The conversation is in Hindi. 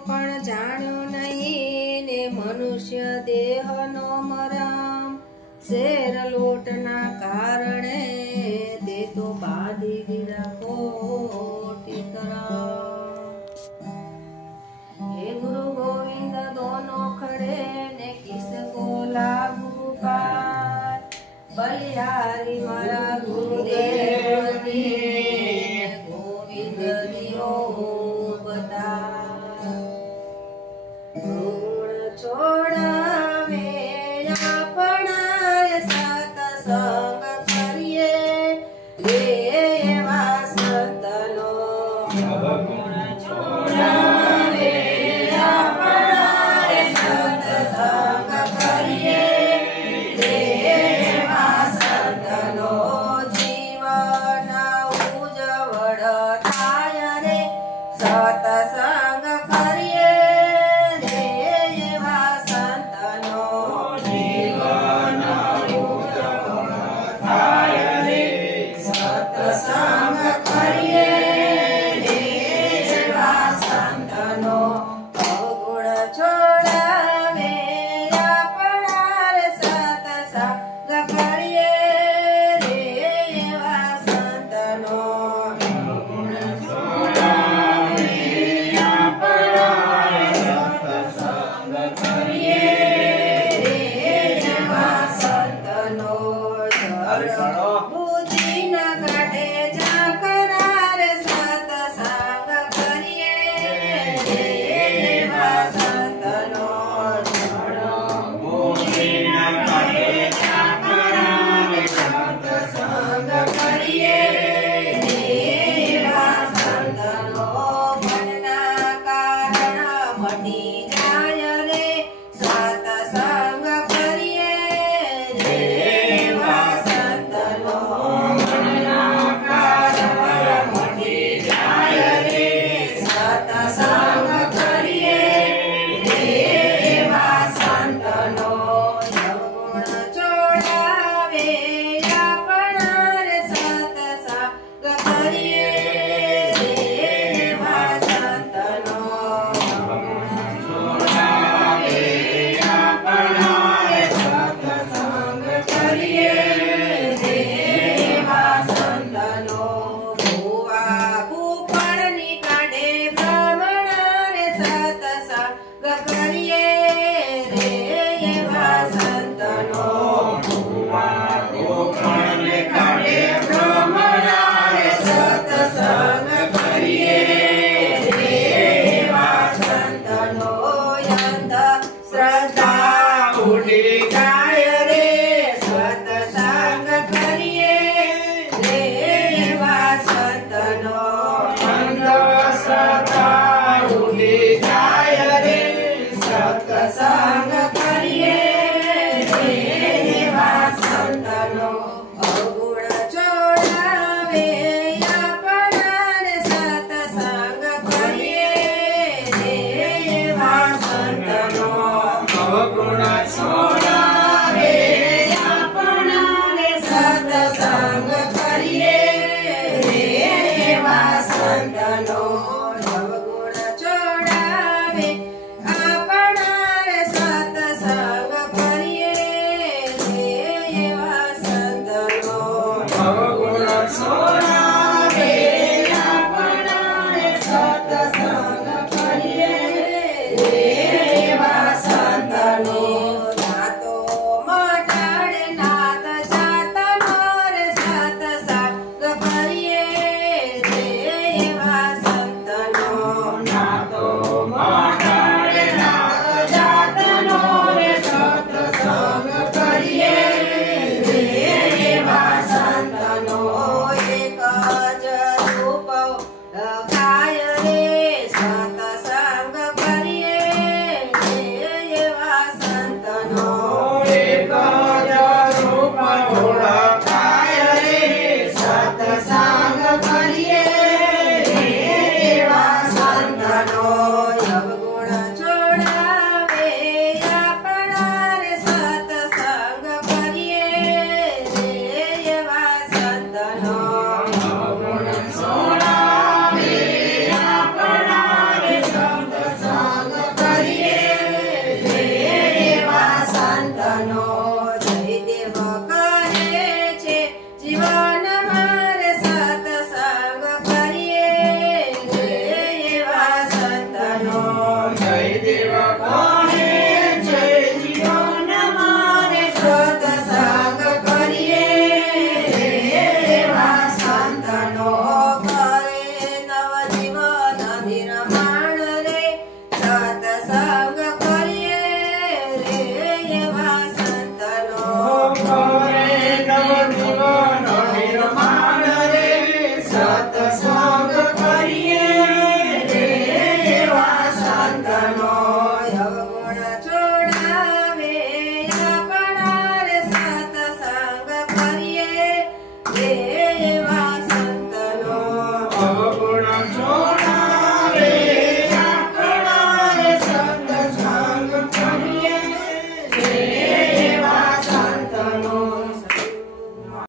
पण जाण्यो नहीं ने मनुष्य देहनो मरम। शेर लोटना कारणे ते तो बाधी दीरा कोटी करम। हे गुरु गोविंद दोनों खड़े ने किसको लागू पार। बलिहारी मारा गुरुदेव ने गोविंद दियो बता। गुण छोड़ावे अपना सत्संग करिए देवा संतनो। गुण छोड़ावे अपना सत्संग करिए देवा संतनो। जीवन उजवड़ थाय रे सत्संग करिए देवा संतनो। जीवन उजवड़ थाय रे सत्संग करिए देवा संतनो। अवगुण छोड़ावे अपना सत्संग करिए देवा संतनो। अवगुण छोड़ावे अपना सत्संग करिए देवा संतनो। बुद्धि न घटे जाकर सत्संग करिए देवा संतनो। बुद्धि न घटे जाकर सत्संग करिए देवा संतनो। मनना कारण मटी जाय रे सत्संग करिए देवा संतनो। मनना कारण मटी जाय रे सत्संग करिए देवा संतनो। गुण छोड़ावे अपना सत्संग करिए देवा संतनो। गुण छोड़ावे अपना सत्संग करिए देवा संतनो। भुवा भूपण निकाडे ब्राह्मण सत्संग करिए देवा संतनो। भुवा भूपण निकाडे ब्राह्मण सत्संग करिए देवा संतनो। अंध श्रद्धा उठी जाय रे सत्संग करिए देवा संतनो। अंध श्रद्धा उठी जाय रे सत्संग સંતનો જય દેવ કોને જય જીવન મારે સત્સંગ કરીએ એવા સંતનો કરે નવજીવન નિર્માણ રે સત્સંગ કરીએ રે એવા સંતનો કરે નવજીવન નિર્માણ રે સત્સંગ કરીએ રે એવા સંતનો